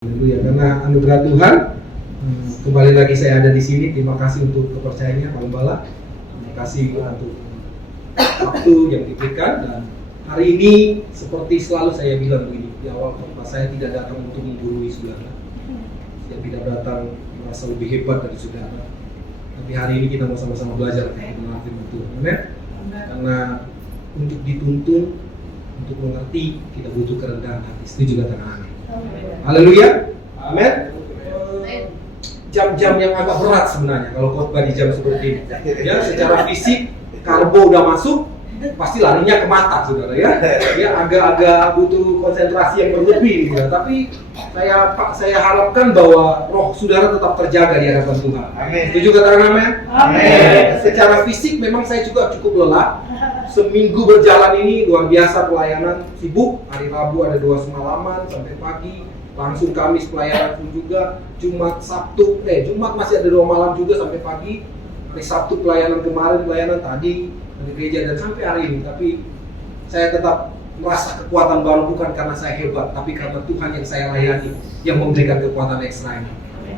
Haleluya, karena anugerah Tuhan kembali lagi saya ada di sini. Terima kasih untuk kepercayaannya Pak Gembala. Terima kasih untuk waktu yang diberikan. Dan hari ini seperti selalu saya bilang begini di awal khotbah, saya tidak datang untuk menggurui saudara. Saya tidak datang merasa lebih hebat dari saudara. Tapi hari ini kita mau sama-sama belajar tentang firman Tuhan. Amin. Karena untuk dituntun, untuk mengerti, kita butuh kerendahan hati. Setuju katakan amin. Haleluya, amin. Jam-jam yang agak berat sebenarnya kalau khotbah di jam seperti ini. Ya, secara fisik karbo udah masuk, pasti larinya ke mata, saudara ya. Ya agak-agak butuh konsentrasi yang berlebih, gitu. Tapi saya harapkan bahwa roh saudara tetap terjaga di hadapan Tuhan. Amin. Setuju katakan amin? Amin. Secara fisik memang saya juga cukup lelah. Seminggu berjalan ini luar biasa pelayanan, sibuk. Hari Rabu ada 2 semalaman sampai pagi. Langsung Kamis pelayanan pun juga. Jumat masih ada 2 malam juga sampai pagi. Hari Sabtu pelayanan kemarin, pelayanan tadi di gereja dan sampai hari ini. Tapi saya tetap merasa kekuatan baru bukan karena saya hebat, tapi karena Tuhan yang saya layani yang memberikan kekuatan ekstra ini.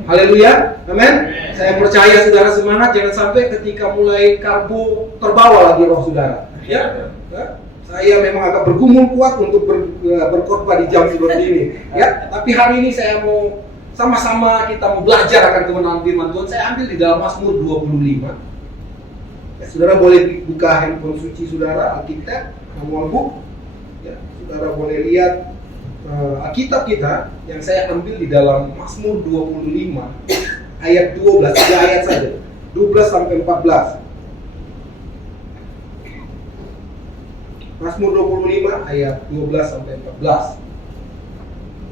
Haleluya, amin. Saya percaya saudara semangat, jangan sampai ketika mulai karbo terbawa lagi roh saudara. Ya, saya memang agak bergumul kuat untuk berkhotbah di jam seperti ini. Ya, tapi hari ini saya mau sama-sama kita mau belajar akan kebenaran firman Tuhan. Saya ambil di dalam Mazmur 25. Ya, saudara boleh buka handphone suci saudara, Alkitab, manual book. Ya, saudara boleh lihat Alkitab kita yang saya ambil di dalam Mazmur 25 ayat 12, 3 ayat saja, 12 sampai 14. Mazmur 25 ayat 12 sampai 14.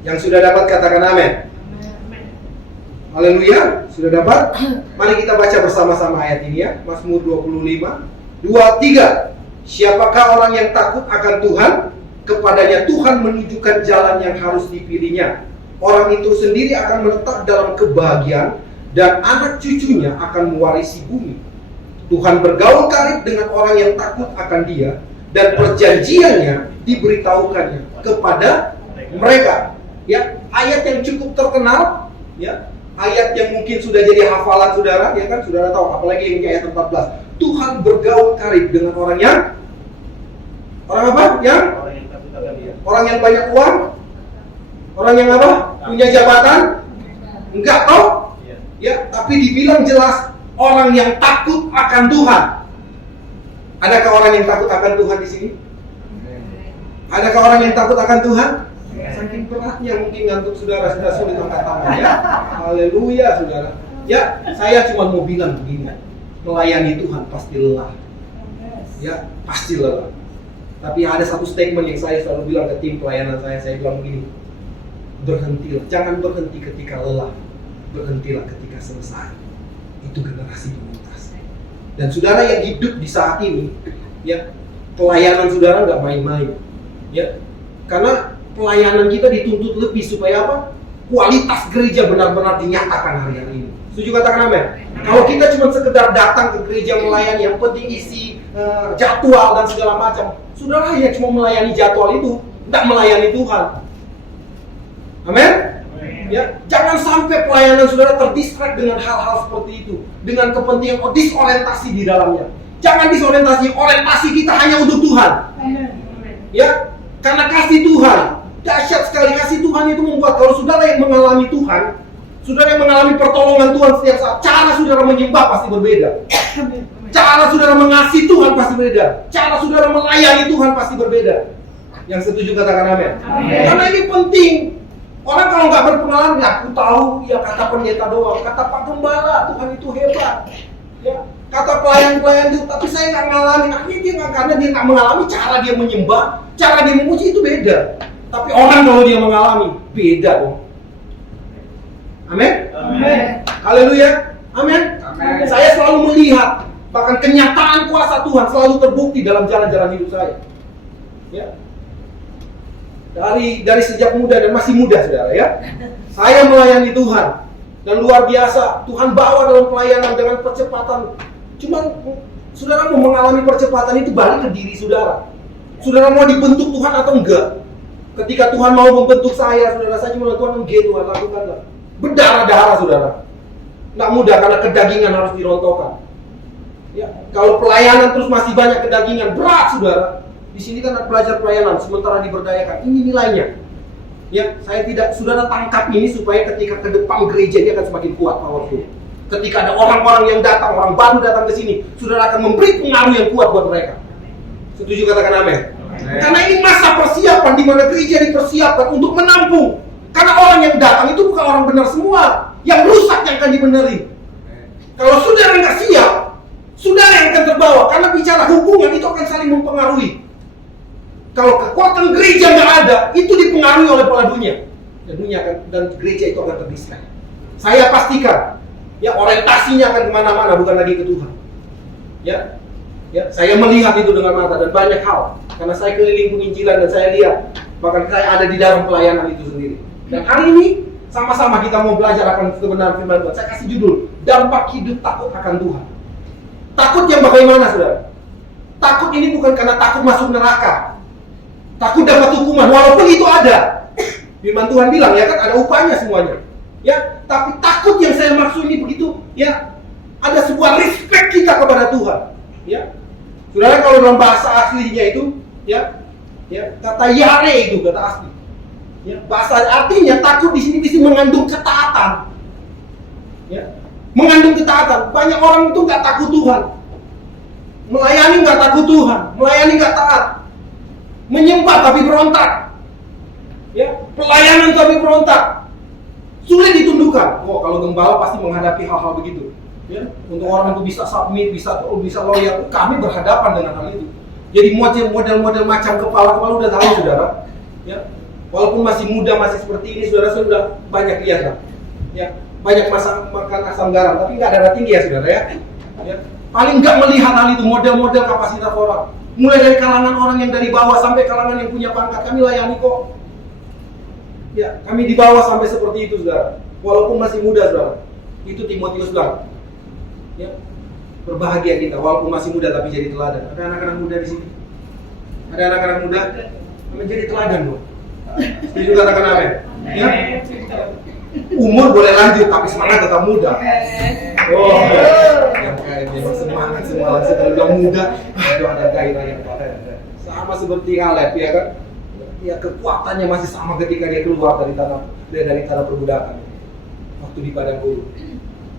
Yang sudah dapat katakan amin. Haleluya, sudah dapat? Mari kita baca bersama-sama ayat ini ya. Mazmur 25 2, 3. Siapakah orang yang takut akan Tuhan? Kepadanya Tuhan menunjukkan jalan yang harus dipilihnya. Orang itu sendiri akan menetap dalam kebahagiaan dan anak cucunya akan mewarisi bumi. Tuhan bergaul karib dengan orang yang takut akan Dia dan perjanjiannya diberitahukannya kepada mereka. Ya, ayat yang cukup terkenal, ya, ayat yang mungkin sudah jadi hafalan saudara, ya kan, saudara tahu, apalagi yang ayat 14. Tuhan bergaul karib dengan orang yang apa? Yang orang yang banyak uang, orang yang apa? Punya jabatan? Enggak tahu? Ya, tapi dibilang jelas orang yang takut akan Tuhan. Adakah orang yang takut akan Tuhan di sini? Adakah orang yang takut akan Tuhan? Saking beratnya mungkin ngantuk saudara, sudah sulit angkat tangan ya. Haleluya saudara. Ya, saya cuma mau bilang begini. Melayani Tuhan pasti lelah. Ya, pasti lelah. Tapi ada satu statement yang saya selalu bilang ke tim pelayanan saya bilang begini. Berhentilah, jangan berhenti ketika lelah. Berhentilah ketika selesai. Itu generasi penyintas. Dan saudara yang hidup di saat ini, ya, pelayanan saudara nggak main-main, ya, karena pelayanan kita dituntut lebih supaya apa? Kualitas gereja benar-benar dinyatakan hari ini. Setuju katakan amin? Kalau kita cuma sekedar datang ke gereja melayani, yang penting isi jadwal dan segala macam, saudara hanya cuma melayani jadwal itu, tidak melayani Tuhan. Amin? Ya, jangan sampai pelayanan saudara terdistrak dengan hal-hal seperti itu, dengan kepentingan disorientasi di dalamnya. Jangan disorientasi, orientasi kita hanya untuk Tuhan. Ya, karena kasih Tuhan dahsyat sekali. Kasih Tuhan itu membuat kalau saudara yang mengalami Tuhan, saudara yang mengalami pertolongan Tuhan setiap saat, cara saudara menyembah pasti berbeda. Cara saudara mengasihi Tuhan pasti berbeda. Cara saudara melayani Tuhan pasti berbeda. Yang setuju katakan amin. Karena ini penting. Orang kalau nggak berpengalaman, ya aku tahu, ya kata pendeta doang, kata Pak Gembala, Tuhan itu hebat, ya, kata pelayan-pelayan itu, tapi saya nggak ngalamin. Akhirnya dia nggak, karena dia nggak mengalami cara dia menyembah, cara dia memuji itu beda. Tapi orang kalau dia mengalami, beda dong. Amin? Amin. Haleluya. Amin. Saya selalu melihat, bahkan kenyataan kuasa Tuhan selalu terbukti dalam jalan-jalan hidup saya. Ya. Dari sejak muda dan masih muda saudara ya, saya melayani Tuhan dan luar biasa. Tuhan bawa dalam pelayanan dengan percepatan. Cuman saudara mau mengalami percepatan itu balik ke diri saudara. Saudara mau dibentuk Tuhan atau enggak? Ketika Tuhan mau membentuk saya, saudara, saya cuma Tuhan, Tuhan lakukanlah. Berdarah-darah, saudara. Nggak mudah karena kedagingan harus dirontokkan. Ya, kalau pelayanan terus masih banyak kedagingan, berat, saudara. Di sini kan ada pelajar pelayanan, sementara diberdayakan. Ini nilainya. Ya, saya tidak, saudara tangkap ini supaya ketika ke depan gereja dia akan semakin kuat, powerful. Ketika ada orang-orang yang datang, orang baru datang ke sini, saudara akan memberi pengaruh yang kuat buat mereka. Setuju, katakan amin. Karena ini masa persiapan di mana gereja dipersiapkan untuk menampung. Karena orang yang datang itu bukan orang benar semua, yang rusak yang akan dibeneri. Kalau saudara nggak siap, saudara yang akan terbawa. Karena bicara hubungan itu akan saling mempengaruhi. Kalau kekuatan gereja nggak ada, itu dipengaruhi oleh pola dunia. Dan dunia akan, dan gereja itu akan terdistai. Saya pastikan, ya orientasinya akan kemana-mana, bukan lagi ke Tuhan. Ya, saya melihat itu dengan mata dan banyak hal. Karena saya keliling penginjilan dan saya lihat, bahkan saya ada di dalam pelayanan itu sendiri. Dan hari ini sama-sama kita mau belajar akan kebenaran firman Tuhan. Saya kasih judul, dampak hidup takut akan Tuhan. Takut yang bagaimana, saudara? Takut ini bukan karena takut masuk neraka, takut dapat hukuman, walaupun itu ada. Firman Tuhan bilang ya kan ada upahnya semuanya. Ya, tapi takut yang saya maksud ini begitu, ya ada sebuah respect kita kepada Tuhan. Ya, saudara, kalau dalam bahasa aslinya itu, ya kata yare itu kata asli. Ya, bahasa artinya takut di sini bisa mengandung ketaatan. Ya, mengandung ketaatan. Banyak orang itu nggak takut Tuhan, melayani nggak takut Tuhan, melayani nggak taat, menyembah tapi berontak. Ya, pelayanan tapi berontak, sulit ditundukkan. Oh, kalau gembala pasti menghadapi hal-hal begitu. Ya, untuk orang itu bisa submit, bisa loyal. Kami berhadapan dengan hal itu. Jadi model-model macam kepala udah tahu, saudara. Ya, walaupun masih muda, masih seperti ini, saudara sudah banyak lihat lah. Ya, banyak makan asam garam, tapi nggak darah tinggi ya, saudara ya. Ya, paling nggak melihat hal itu, model-model kapasitas orang. Mulai dari kalangan orang yang dari bawah sampai kalangan yang punya pangkat, kami layani kok. Ya, kami di bawah sampai seperti itu, saudara. Walaupun masih muda, saudara. Itu Timotius bilang. Ya, berbahagia kita walaupun masih muda tapi jadi teladan. Ada anak-anak muda di sini. Ada anak-anak muda menjadi teladan, loh. Setuju, katakan amin. Ya. Umur boleh lanjut tapi semangat tetap muda. Oh, yang kayak memang semangat setelah muda, ada gairah yang paling. Sama seperti Kaleb, ya kan? Ya, kekuatannya masih sama ketika dia keluar dari tanah perbudakan waktu di padang gurun.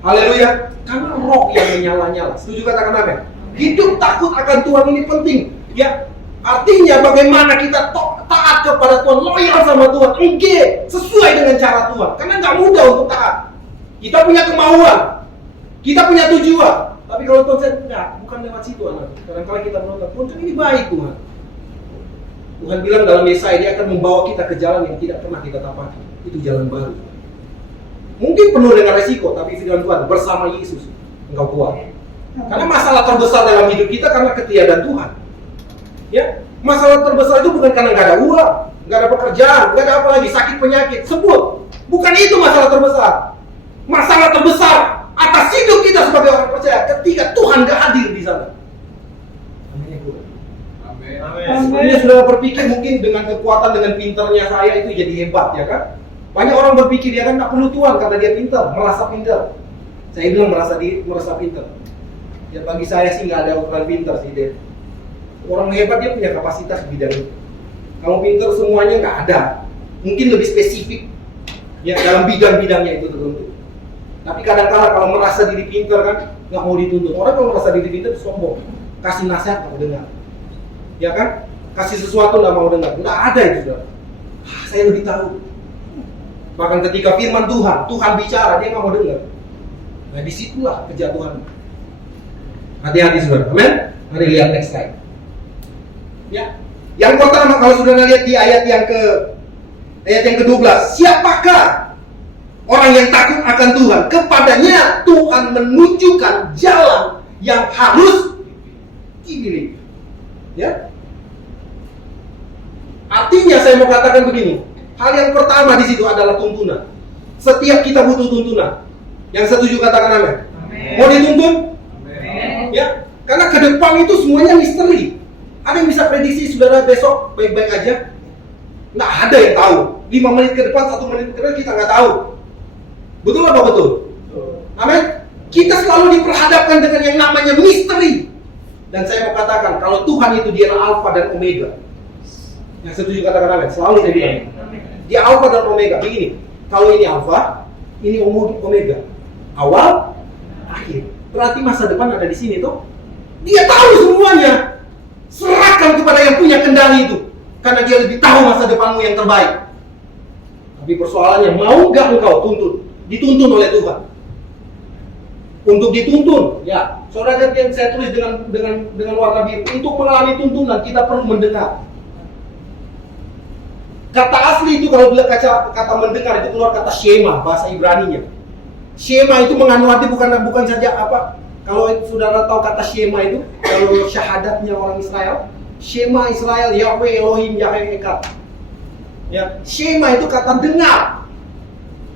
Haleluya, karena roh yang menyala-nyala. Setuju, katakan amin. Hidup takut akan Tuhan ini penting. Ya, artinya bagaimana kita taat kepada Tuhan, loyal sama Tuhan, sesuai dengan cara Tuhan. Karena nggak mudah untuk taat. Kita punya kemauan, kita punya tujuan. Tapi kalau Tuhan saya enggak, bukan lewat situ, anak. Kadang-kadang kita menonton, Tuhan ini baik, Tuhan. Tuhan bilang dalam Yesaya, dia akan membawa kita ke jalan yang tidak pernah kita tapaki. Itu jalan baru. Mungkin penuh dengan resiko, tapi firman Tuhan, bersama Yesus engkau kuat. Karena masalah terbesar dalam hidup kita karena ketiadaan Tuhan. Ya, masalah terbesar itu bukan karena nggak ada uang, nggak ada pekerjaan, nggak ada apa lagi, sakit penyakit, sebut. Bukan itu masalah terbesar. Masalah terbesar atas hidup kita sebagai orang percaya ketika Tuhan nggak hadir di sana. Amin. Sebenarnya sudah berpikir mungkin dengan kekuatan, dengan pinternya saya itu jadi hebat, ya kan? Banyak orang berpikir dia kan nggak perlu Tuhan karena dia pintar, merasa pintar. Saya bilang merasa pintar. Ya, bagi saya sih nggak ada ukuran pintar sih dia. Orang hebat dia punya kapasitas di bidang itu. Kalau pintar semuanya nggak ada. Mungkin lebih spesifik ya dalam bidang-bidangnya itu tertentu. Tapi kadang-kadang kalau merasa diri pintar kan nggak mau dituntut. Orang kalau merasa diri pintar sombong, kasih nasihat nggak mau dengar. Ya kan? Kasih sesuatu nggak mau dengar. Nggak ada itu, saudara. Saya lebih tahu. Bahkan ketika firman Tuhan bicara, dia nggak mau dengar. Nah, disitulah kejatuhan. Hati-hati, saudara. Amin. Mari lihat next slide. Ya, yang pertama kalau saudara lihat di ayat yang ke-12, siapakah orang yang takut akan Tuhan? Kepadanya Tuhan menunjukkan jalan yang harus dipilih. Ya. Artinya saya mau katakan begini. Hal yang pertama di situ adalah tuntunan. Setiap kita butuh tuntunan. Yang setuju katakan amin. Mau dituntun? Amin. Ya, karena ke depan itu semuanya misteri. Ada yang bisa prediksi saudara besok baik-baik aja? Nggak ada yang tahu. 5 menit ke depan, 1 menit ke depan kita nggak tahu. Betul apa betul? Amin. Kita selalu diperhadapkan dengan yang namanya misteri. Dan saya mau katakan, kalau Tuhan itu dia Alfa dan Omega. Yang setuju katakan amin. Selalu saya bilang. Dia Alfa dan Omega. Begini, kalau ini Alfa, ini Omega. Awal, akhir. Berarti masa depan ada di sini tuh. Dia tahu semuanya. Serahkan kepada yang punya kendali itu. Karena dia lebih tahu masa depanmu yang terbaik. Tapi persoalannya, mau nggak engkau tuntun? Dituntun oleh Tuhan. Untuk dituntun, ya. Saudara yang saya tulis dengan warna biru. Untuk mengalami tuntunan, kita perlu mendengar. Kata asli itu kalau bila kata mendengar itu keluar kata shema, bahasa Ibraninya. Shema itu mengandung arti bukan saja apa. Kalau saudara tahu kata shema itu, kalau syahadatnya orang Israel, Shema Israel, Yahweh Elohim, Yahweh Echad. Ya, Shema itu kata dengar.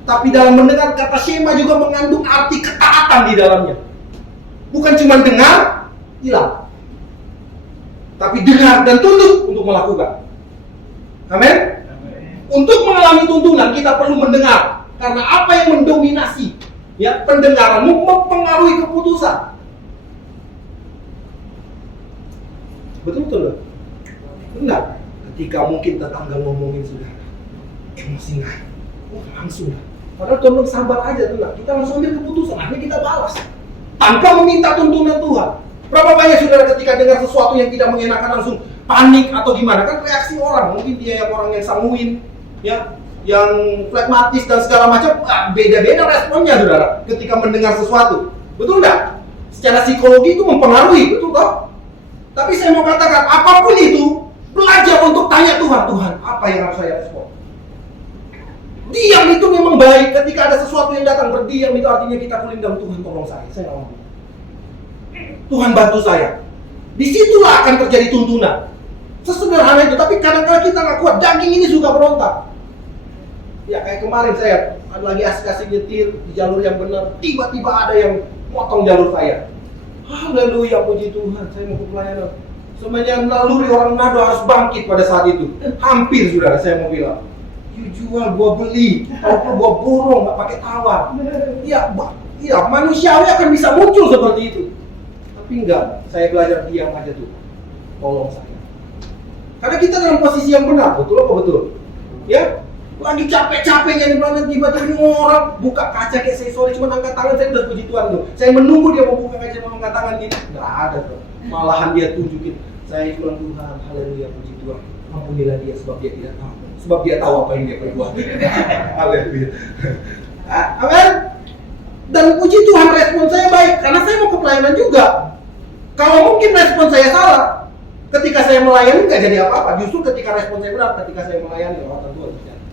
Tapi dalam mendengar kata Shema juga mengandung arti ketaatan di dalamnya. Bukan cuma dengar, hilang. Tapi dengar dan tunduk untuk melakukan. Amin. Untuk mengalami tuntunan kita perlu mendengar. Karena apa yang mendominasi ya pendengaranmu mempengaruhi keputusan. Betul? Benar. Ketika mungkin tetangga ngomongin saudara, emosi naik, langsung. Padahal Tuhan sabar aja tuh, kita langsung ambil keputusan, akhirnya kita balas tanpa meminta tuntunan Tuhan. Berapa banyak saudara ketika dengar sesuatu yang tidak mengenakan langsung panik atau gimana? Kan reaksi orang, mungkin dia yang orang yang sanguin, ya, yang flekmatis dan segala macam, beda-beda responnya saudara ketika mendengar sesuatu. Betul nggak? Secara psikologi itu mempengaruhi, betul toh? Tapi saya mau katakan, apapun itu, belajar untuk tanya Tuhan, apa yang harus saya respon? Diam itu memang baik. Ketika ada sesuatu yang datang, berdiam itu artinya kita kulindam, Tuhan tolong saya mau. Tuhan bantu saya. Disitulah akan terjadi tuntunan. Sesederhana itu, tapi kadang-kadang kita nggak kuat. Daging ini suka berontak. Ya kayak kemarin saya lagi asik-asik nyetir di jalur yang benar, tiba-tiba ada yang motong jalur saya. Haleluya, puji Tuhan, saya mau ke pelayanan. Sebenarnya naluri orang Manado harus bangkit pada saat itu. Hampir saudara, saya mau bilang, you jual, gua beli, kalau gua borong, nggak pakai tawar. Iya, manusiawi akan bisa muncul seperti itu. Tapi enggak, saya belajar diam aja tuh. Tolong saya. Karena kita dalam posisi yang benar, betul apa betul? Ya, lagi capek-capeknya di mana tiba-tiba orang buka kaca kayak saya sorry cuma angkat tangan, saya udah puji Tuhan tuh. Saya menunggu dia mau buka kaca mau angkat tangan gitu, nggak ada tuh. Malahan dia tunjukin, saya Tuhan, haleluya, puji Tuhan. Ampunilah dia sebab dia tidak tahu. Sebab dia tahu apa yang dia perbuat. Haleluya. Amin. Dan puji Tuhan respon saya baik karena saya mau ke pelayanan juga. Kalau mungkin respon saya salah, ketika saya melayani nggak jadi apa-apa. Justru ketika respon saya benar, ketika saya melayani orang Tuhan terjadi.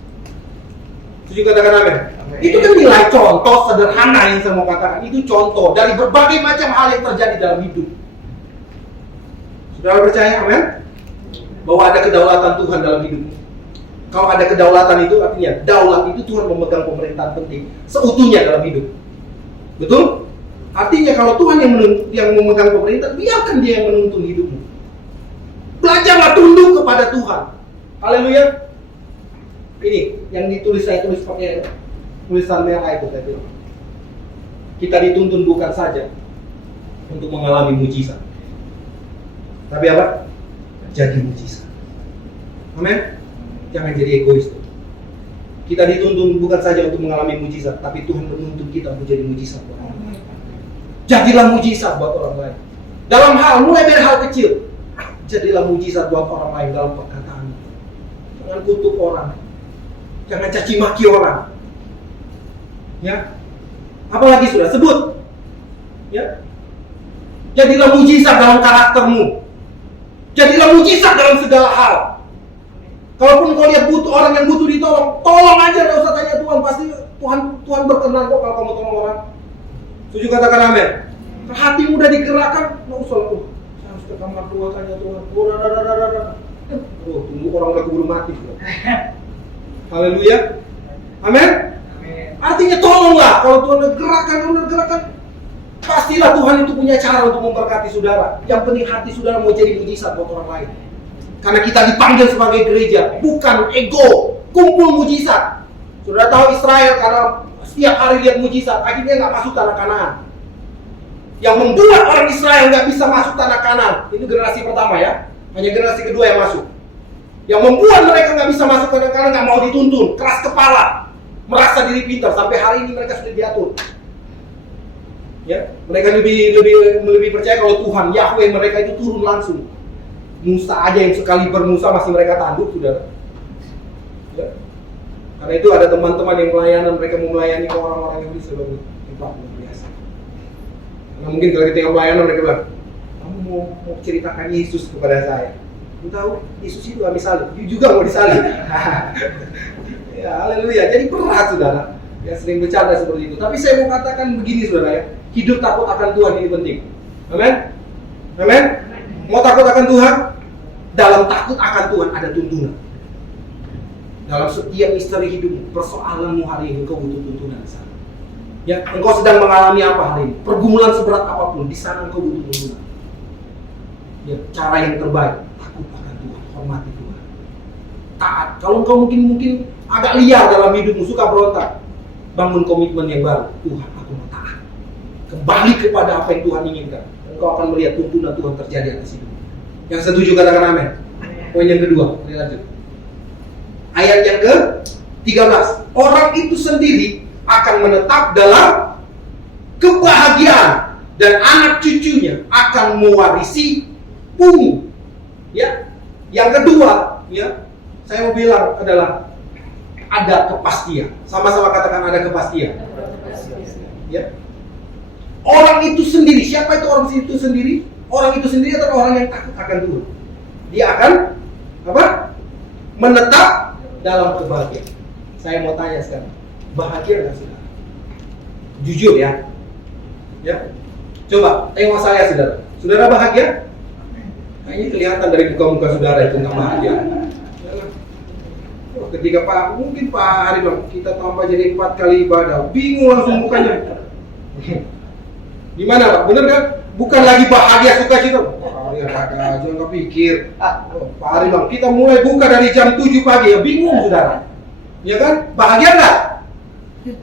Setuju katakan amin? Itu kan nilai contoh sederhana yang saya mau katakan. Itu contoh dari berbagai macam hal yang terjadi dalam hidup. Saudara percaya amin? Bahwa ada kedaulatan Tuhan dalam hidupmu. Kalau ada kedaulatan itu artinya daulat itu Tuhan memegang pemerintahan penting seutuhnya dalam hidup. Betul? Artinya kalau Tuhan yang memegang pemerintahan, biarkan dia yang menuntun hidupmu. Belajarlah tunduk kepada Tuhan. Haleluya. Ini yang saya tulis pakai tulisan merah itu saya bilang. Kita dituntun bukan saja untuk mengalami mujizat, tapi apa? Jadi mujizat. Amin. Jangan jadi egois. Kita dituntun bukan saja untuk mengalami mujizat, tapi Tuhan menuntun kita untuk jadi mujizat buat orang lain. Jadilah mujizat buat orang lain. Dalam hal, mulai dari hal kecil. Jadilah mujizat buat orang lain dalam perkataan. Jangan kutuk orang. Jangan caci maki orang. Ya. Apalagi sudah sebut. Ya. Jadilah mujizat dalam karaktermu. Jadilah mujizat dalam segala hal. Kalaupun kau lihat butuh orang yang butuh ditolong, tolong aja, enggak usah tanya Tuhan, pasti Tuhan berkenan kok kalau kamu tolong orang. Setuju katakan amin. Hatimu udah digerakkan, enggak usah lah. Saya harus ke kamar dua tanya Tuhan. Tunggu orang udah keburu mati. Haleluya. Amin. Artinya tolonglah kalau Tuhan udah gerakan, pastilah Tuhan itu punya cara untuk memberkati saudara. Yang penting hati saudara mau jadi mujizat buat orang lain. Karena kita dipanggil sebagai gereja, bukan ego, kumpul mujizat. Sudah tahu Israel karena setiap hari lihat mujizat, akhirnya nggak masuk tanah Kanaan. Yang membuat orang Israel nggak bisa masuk tanah Kanaan, itu generasi pertama ya, hanya generasi kedua yang masuk. Yang membuat mereka nggak bisa masuk tanah Kanaan, nggak mau dituntun, keras kepala, merasa diri pintar, sampai hari ini mereka sudah diatur. Ya, mereka lebih percaya kalau Tuhan Yahweh mereka itu turun langsung. Musa aja yang sekali bermusa masih mereka tanduk, saudara. Ya. Karena itu ada teman-teman yang pelayanan, mereka mau melayani ke orang-orang yang bisa luar biasa. Karena mungkin kalau kita yang pelayanan mereka bilang, kamu mau ceritakan Yesus kepada saya. Kamu tahu Yesus itu habis salib, juga mau disalib. Ya, haleluya. Jadi berat, saudara. Ya, sering bercanda seperti itu. Tapi saya mau katakan begini, saudara ya. Hidup takut akan Tuhan ini penting. Amin. Amin. Mau takut akan Tuhan? Dalam takut akan Tuhan ada tuntunan. Dalam setiap misteri hidupmu, persoalanmu hari ini, kau butuh tuntunan di sana. Ya, engkau sedang mengalami apa hari ini? Pergumulan seberat apapun, di sana engkau butuh tuntunan. Ya, cara yang terbaik, takut akan Tuhan, hormati Tuhan. Taat. Kalau engkau mungkin agak liar dalam hidupmu, suka berontak, bangun komitmen yang baru. Tuhan, aku mau taat. Kembali kepada apa yang Tuhan inginkan. Engkau akan melihat tuntunan Tuhan terjadi atas hidup. Yang setuju katakan amin. Poin yang kedua, lanjut. Ayat yang ke-13. Orang itu sendiri akan menetap dalam kebahagiaan dan anak cucunya akan mewarisi bumi. Ya. Yang kedua, ya, saya mau bilang adalah ada kepastian. Sama-sama katakan ada kepastian. Ya. Orang itu sendiri, siapa itu orang itu sendiri? Orang itu sendiri adalah orang yang takut akan Tuhan. Dia akan apa? Menetap dalam kebahagiaan. Saya mau tanya sekarang, bahagia nggak saudara? Jujur ya. Ya. Coba tengok saya, saudara. Saudara bahagia? Kayaknya kelihatan dari muka-muka saudara itu nggak bahagia. Ketika mungkin Pak Hari bilang kita tambah jadi 4 kali ibadah, bingung langsung mukanya. Gimana Pak? Bener kan? Bukan lagi bahagia sukacita. Ya ada aja nggak pikir. Pak Ari bang, kita mulai buka dari jam 7 pagi ya bingung saudara. Ya kan? Bahagia nggak?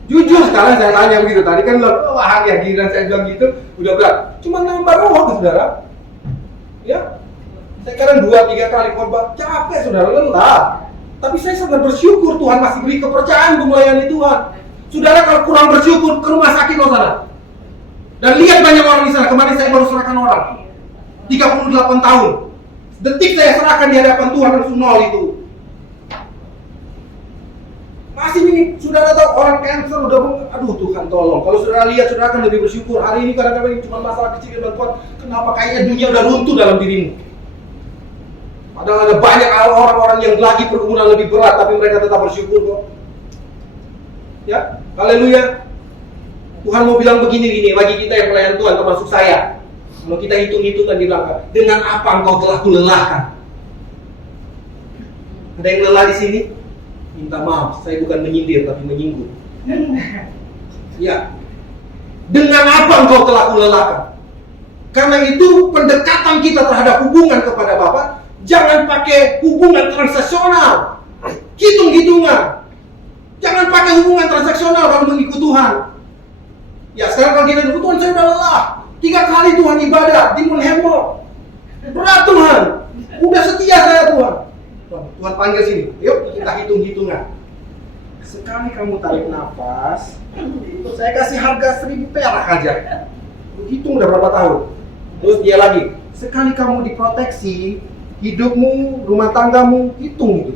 Jujur sekarang saya tanya begitu. Tadi kan lo bahagia, giliran saya bilang gitu udah berat. Cuma nambah roh saudara. Ya. Sekarang 2-3 kali khotbah capek saudara, lelah. Tapi saya sangat bersyukur Tuhan masih beri kepercayaan untuk melayani Tuhan. Saudara kalau kurang bersyukur ke rumah sakit loh sana. Dan lihat banyak orang di sana. Kemarin saya baru serahkan orang 38 tahun. Detik saya serahkan di hadapan Tuhan langsung 0 itu. Masih ini, saudara tahu orang cancer udah aduh Tuhan tolong. Kalau saudara lihat, saudara akan lebih bersyukur. Hari ini kadang-kadang cuma masalah kecil dan Tuhan, kenapa kayaknya dunia udah runtuh dalam dirimu. Padahal ada banyak orang-orang yang lagi pergumulan lebih berat, tapi mereka tetap bersyukur kok. Ya, haleluya. Tuhan mau bilang begini bagi kita yang pelayan Tuhan, termasuk saya. Kalau kita hitung-hitung dan dibilang, dengan apa engkau telah kulelahkan? Ada yang lelah di sini? Minta maaf, saya bukan menyindir tapi menyinggung. Ya, dengan apa engkau telah kulelahkan? Karena itu pendekatan kita terhadap hubungan kepada Bapa, jangan pakai hubungan transaksional, hitung-hitungan. Jangan pakai hubungan transaksional kalau mengikut Tuhan. Ya sekarang kalau kita Tuhan saya udah lelah 3 kali Tuhan ibadah di Munhemo. Berat Tuhan. Udah setia saya Tuhan. Tuhan panggil sini. Yuk kita hitung-hitungan. Sekali kamu tarik nafas, saya kasih harga 1.000 perak aja. Hitung udah berapa tahun. Terus dia lagi. Sekali kamu diproteksi, hidupmu, rumah tanggamu, hitung itu.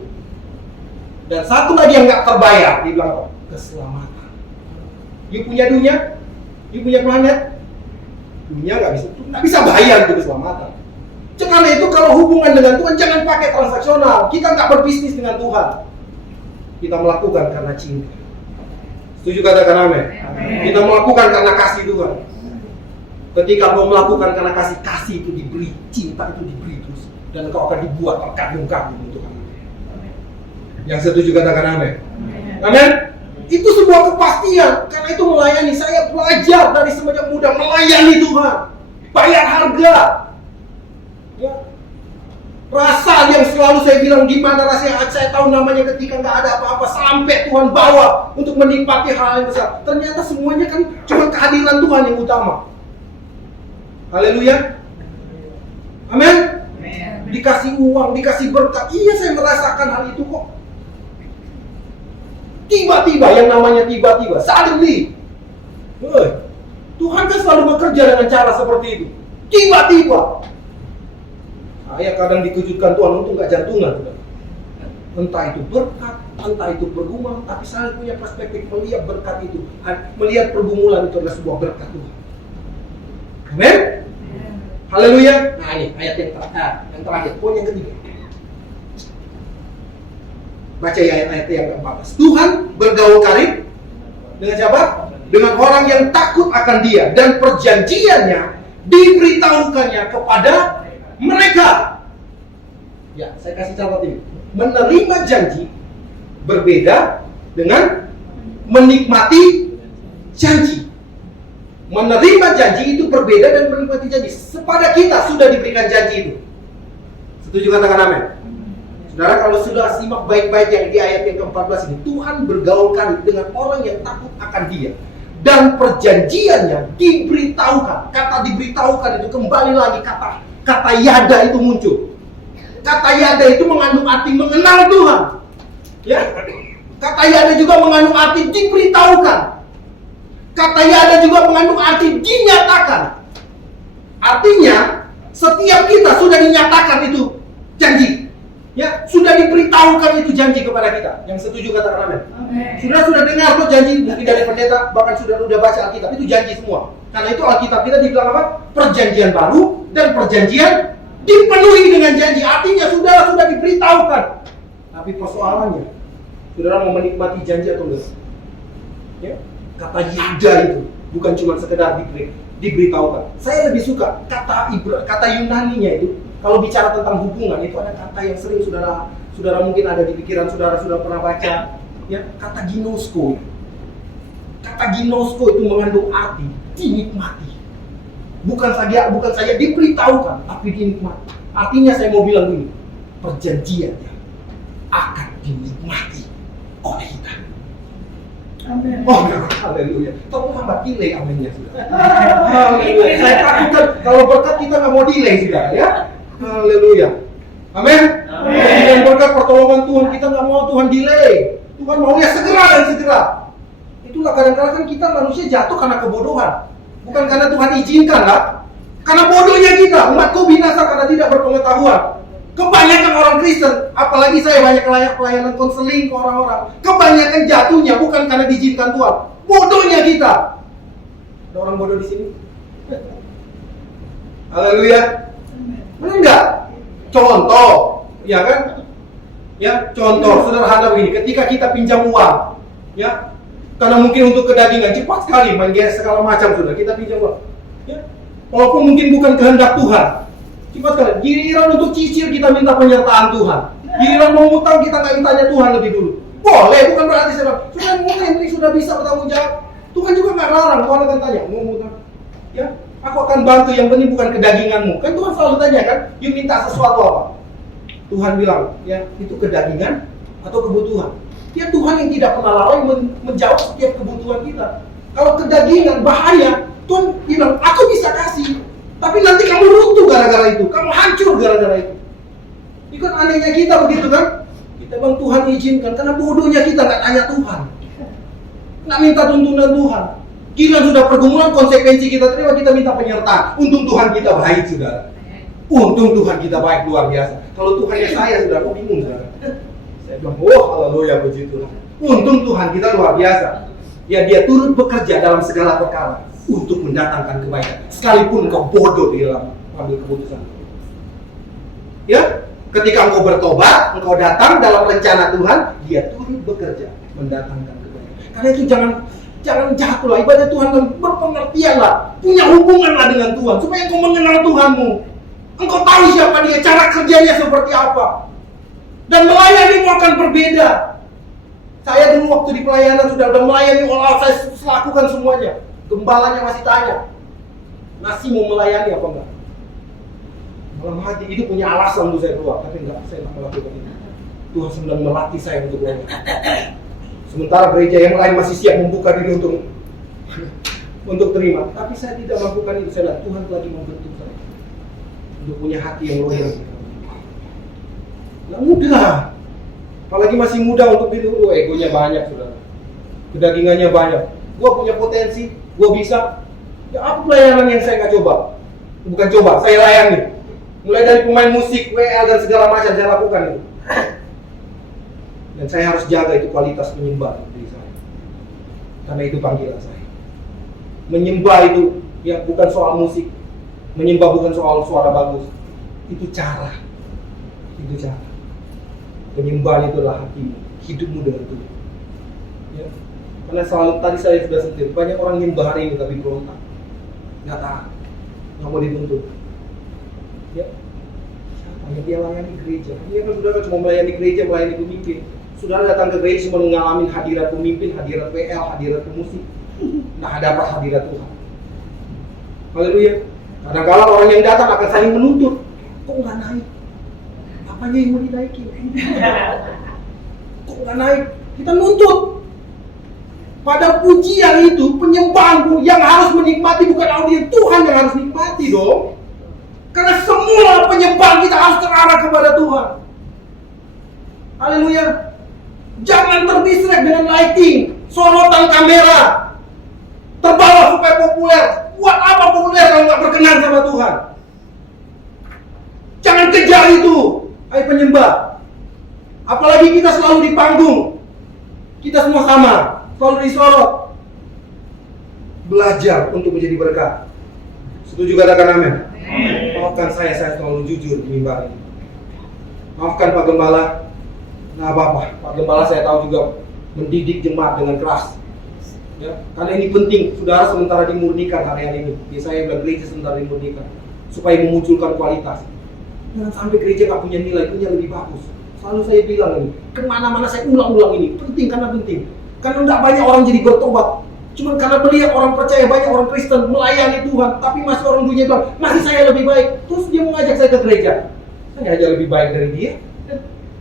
Dan satu lagi yang nggak terbayar, dia bilang apa? Keselamatan. You punya dunia, you punya planet, dunia nggak bisa bayar itu keselamatan. Karena itu kalau hubungan dengan Tuhan jangan pakai transaksional. Kita nggak berbisnis dengan Tuhan. Kita melakukan karena cinta. Setuju katakan amin? Kita melakukan karena kasih Tuhan. Ketika mau melakukan karena kasih itu diberi, cinta itu diberi terus, dan kau akan dibuat terkagum-kagum untuk Tuhan. Yang setuju katakan amin. Amin. Itu sebuah kepastian. Karena itu melayani, saya belajar dari semenjak muda melayani Tuhan. Bayar harga. Ya. Rasa yang selalu saya bilang, gimana rasanya saya tahu namanya ketika nggak ada apa-apa, sampai Tuhan bawa untuk menikmati hal yang besar. Ternyata semuanya kan cuma kehadiran Tuhan yang utama. Haleluya. Amin. Dikasih uang, dikasih berkat. Iya, saya merasakan hal itu kok. Tiba-tiba, yang namanya tiba-tiba, suddenly. Tuhan kan selalu bekerja dengan cara seperti itu. Tiba-tiba. Saya kadang dikejutkan Tuhan untuk nggak jantungan. Entah itu berkat, entah itu pergumulan, tapi saya punya perspektif melihat berkat itu, melihat pergumulan itu adalah sebuah berkat Tuhan. Amin. Haleluya. Nah ini ayat yang terakhir, poin yang ketiga. Baca ayat yang ke-14. Tuhan bergaul karib dengan siapa? Dengan orang yang takut akan Dia, dan perjanjiannya diberitahukannya kepada mereka. Ya, saya kasih contoh ini. Menerima janji berbeda dengan menikmati janji. Menerima janji itu berbeda dan menikmati janji. Kepada kita sudah diberikan janji itu. Setuju, katakan amin. Saudara, kalau sudah simak baik-baik yang di ayat yang ke-14 ini, Tuhan bergaul karib dengan orang yang takut akan Dia, dan perjanjiannya diberitahukan. Kata diberitahukan itu kembali lagi kata yada itu muncul. Kata yada itu mengandung arti mengenal Tuhan. Ya. Kata yada juga mengandung arti diberitahukan. Kata yada juga mengandung arti dinyatakan. Artinya setiap kita sudah dinyatakan itu janji. Ya, sudah diberitahukan itu janji kepada kita. Yang setuju katakan amin. Sudah dengar kok janji mungkin dari pendeta, bahkan sudah baca Alkitab, itu janji semua. Karena itu Alkitab kita dibilang apa? Perjanjian baru dan perjanjian dipenuhi dengan janji. Artinya sudah diberitahukan. Tapi persoalannya, saudara mau menikmati janji atau enggak? Ya, kata yada itu bukan cuma sekedar diberitahukan. Saya lebih suka kata Yunaninya itu. Kalau bicara tentang hubungan, itu ada kata yang sering saudara mungkin ada di pikiran saudara sudah pernah baca, ya, kata ginosko. Kata ginosko itu mengandung arti dinikmati. Bukan saja diberitahukan, tapi dinikmati. Artinya saya mau bilang ini, perjanjiannya akan dinikmati oleh kita. Amin. Oh, haleluya. Tolong hamba delay aminnya sudah. Haleluya. Saya takutkan kalau berkat kita nggak mau delay sudah, ya. Haleluya. Amin. Dengan berkat pertolongan Tuhan kita nggak mau Tuhan delay. Tuhan maunya segera dan segera. Itulah kadang-kadang kan kita manusia jatuh karena kebodohan. Bukan karena Tuhan izinkan lah. Karena bodohnya kita, umatku binasa karena tidak berpengetahuan. Kebanyakan orang Kristen, apalagi saya banyak pelayanan konseling ke orang-orang, kebanyakan jatuhnya bukan karena diizinkan Tuhan. Bodohnya kita. Ada orang bodoh di sini? Haleluya. Benar enggak? Contoh, ya kan? Ya, contoh sederhana begini, ketika kita pinjam uang, ya, karena mungkin untuk kedagingan cepat sekali main gas segala macam sudah kita pinjam uang. Ya, walaupun mungkin bukan kehendak Tuhan, cepat sekali. Giliran untuk cicil kita minta penyertaan Tuhan. Giliran mau ngutang kita nggak tanya Tuhan lebih dulu. Boleh, bukan berarti sudah mulai sudah bisa bertanggung jawab. Tuhan juga nggak larang, Tuhan akan tanya mau ngutang. Ya. Aku akan bantu, yang penting bukan kedaginganmu. Kan Tuhan selalu tanya kan, you minta sesuatu apa? Tuhan bilang, ya itu kedagingan atau kebutuhan. Ya Tuhan yang tidak pernah lalai menjawab setiap kebutuhan kita. Kalau kedagingan bahaya, Tuhan bilang, aku bisa kasih. Tapi nanti kamu runtuh gara-gara itu, kamu hancur gara-gara itu. Itu kan anehnya kita begitu kan? Kita bang Tuhan izinkan, karena bodohnya kita nggak tanya Tuhan. Nggak minta tuntunan Tuhan. Gila sudah pergumulan, konsekuensi kita terima, kita minta penyertaan. Untung Tuhan kita baik, saudara. Untung Tuhan kita baik, luar biasa. Kalau Tuhannya saya, saudara, aku bingung, saudara. Saya bilang, oh haleluya, puji Tuhan. Untung Tuhan kita luar biasa. Ya, Dia turut bekerja dalam segala perkara untuk mendatangkan kebaikan. Sekalipun engkau bodoh di dalam mengambil keputusan. Ya, ketika engkau bertobat, engkau datang dalam rencana Tuhan, Dia turut bekerja mendatangkan kebaikan. Karena itu jangan jatuhlah, ibadah Tuhan dan berpengertianlah, punya hubunganlah dengan Tuhan supaya engkau mengenal Tuhanmu. Engkau tahu siapa Dia, cara kerjanya seperti apa, dan melayanimu akan berbeda. Saya dulu waktu di pelayanan sudah melayani Allah, saya lakukan semuanya. Gembalanya masih tanya, masih mau melayani apa enggak? Dalam hati itu punya alasan untuk saya keluar, tapi enggak, saya tidak melakukan itu. Tuhan sedang melatih saya untuk keluar. Sementara gereja yang lain masih siap membuka diri untuk terima, tapi saya tidak melakukan itu. Saya lihat Tuhan lagi membentuk saya untuk punya hati yang loyal. Nggak mudah, apalagi masih muda untuk dulu. Egonya banyak, saudara. Kedagingannya banyak. Gua punya potensi, gua bisa. Ya, apa pelayanan yang saya nggak coba? Bukan coba, saya layani. Mulai dari pemain musik, WL dan segala macam saya lakukan itu. Dan saya harus jaga itu kualitas menyembah diri saya. Karena itu panggilan saya. Menyembah itu ya bukan soal musik. Menyembah bukan soal suara bagus. Itu cara. Itu cara. Penyembahan itu adalah hatimu, hidupmu dengan Tuhan. Ya. Karena selalu tadi saya sudah sentil, banyak orang nyembah hari ini tapi berontak. Nggak tahan, nggak mau dituntut. Ya, siapa yang dia layani gereja? Ini kan saudara cuma melayani gereja, melayani pemimpin. Saudara datang ke gereja cuma mengalami hadirat pemimpin, hadirat WL, hadirat pemusik. Nah, dapat hadirat Tuhan. Haleluya. Kadang-kadang orang yang datang akan saling menuntut. Kok nggak naik? Apanya yang mau dinaikin? Kok nggak naik? Kita nuntut. Pada pujian itu, penyembahan yang harus menikmati bukan audiens, Tuhan yang harus nikmati dong. Karena semua penyembahan kita harus terarah kepada Tuhan. Haleluya. Jangan terdistract dengan lighting, sorotan kamera, terbawa supaya populer. Buat apa populer kalau nggak berkenan sama Tuhan? Jangan kejar itu, hai penyembah. Apalagi kita selalu di panggung, kita semua sama, selalu disorot. Belajar untuk menjadi berkat. Setuju katakan amin? Maafkan saya selalu jujur di mimbar ini. Maafkan Pak Gembala. Nah apa-apa, Pak Gembala saya tahu juga mendidik jemaat dengan keras. Ya, karena ini penting, saudara sementara dimurnikan hari ini. Saya bilang gereja sementara dimurnikan supaya memunculkan kualitas. Jangan sampai gereja nggak punya nilai, punya lebih bagus. Selalu saya bilang ini, kemana-mana saya ulang-ulang ini, penting karena penting. Karena tidak banyak orang jadi bertobat. Cuma karena melihat orang percaya, banyak orang Kristen melayani Tuhan, tapi masih orang dunia bilang, masih saya lebih baik. Terus dia mengajak saya ke gereja. Saya aja lebih baik dari dia.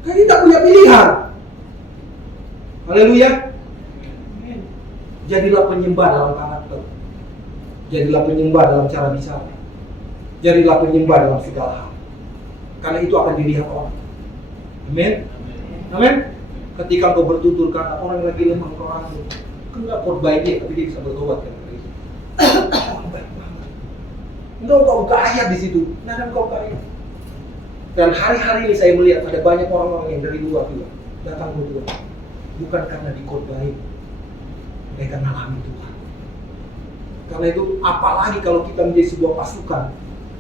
Karena dia tidak punya pilihan. Haleluya. Jadilah penyembah dalam karakter. Jadilah penyembah dalam cara bicara. Jadilah penyembah dalam segala hal. Karena itu akan dilihat orang. Amin. Amin. Ketika kau bertutur kata orang lagi lemah, kau ragu. Enggak khotbah dia, tapi dia bisa bertobat kan. Enggak kau kaya di situ. Nah, kau kaya. Dan hari-hari ini saya melihat ada banyak orang-orang yang dari luar juga datang ke Tuhan. Bukan karena dikhotbahin, mereka ngalami Tuhan. Karena itu apalagi kalau kita menjadi sebuah pasukan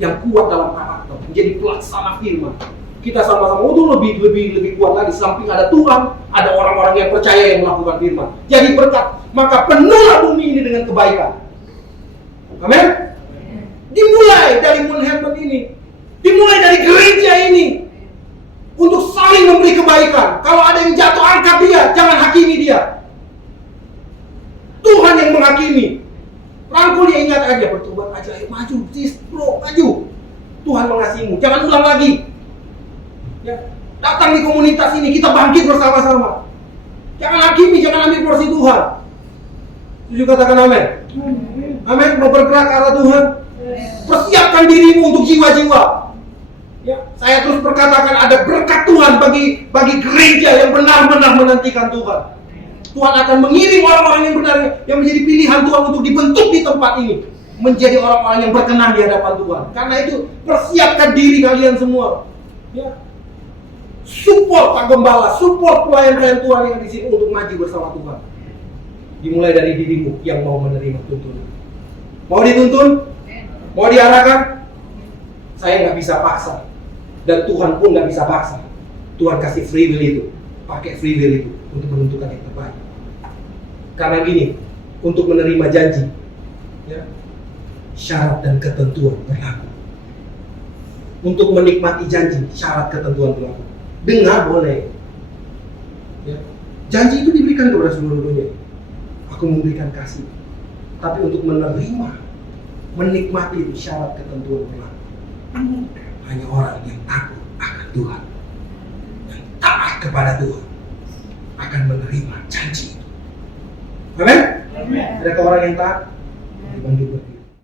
yang kuat dalam karakter, menjadi pelaksana firman. Kita sama-sama itu lebih kuat lagi. Samping ada Tuhan, ada orang-orang yang percaya yang melakukan firman. Jadi berkat, maka penuhlah bumi ini dengan kebaikan. Amin. Dimulai dari Manhattan ini, dimulai dari gereja ini, untuk saling memberi kebaikan. Kalau ada yang jatuh, angkat dia, jangan hakimi dia. Tuhan yang menghakimi. Rangkul dia, ingat aja, bertobat aja, maju, sis, bro, maju. Tuhan mengasihimu, jangan ulang lagi. Ya, datang di komunitas ini, kita bangkit bersama-sama. Jangan hakimi, jangan ambil porsi Tuhan. Setuju katakan amin? Amin, mau bergerak ke arah Tuhan. Persiapkan dirimu untuk jiwa-jiwa. Ya, saya terus berkatakan ada berkat Tuhan bagi gereja yang benar-benar menantikan Tuhan. Tuhan akan mengirim orang-orang yang benar, yang menjadi pilihan Tuhan untuk dibentuk di tempat ini, menjadi orang-orang yang berkenan di hadapan Tuhan. Karena itu persiapkan diri kalian semua. Ya. Support Pak Gembala, support pelayan-pelayan Tuhan yang di sini untuk maju bersama Tuhan. Dimulai dari dirimu yang mau menerima tuntunan. Mau dituntun? Mau diarahkan? Saya nggak bisa paksa. Dan Tuhan pun nggak bisa paksa. Tuhan kasih free will itu. Pakai free will itu untuk menentukan yang terbaik. Karena gini, untuk menerima janji, ya, syarat dan ketentuan berlaku. Untuk menikmati janji, syarat ketentuan berlaku. Dengar boleh. Ya. Janji itu diberikan kepada seluruh dunia. Aku memberikan kasih. Tapi untuk menerima, menikmati itu syarat ketentuan berlaku. hanya orang yang takut akan Tuhan, yang taat kepada Tuhan, akan menerima janji. Amin? Adakah orang yang taat? Dibantu berdiri.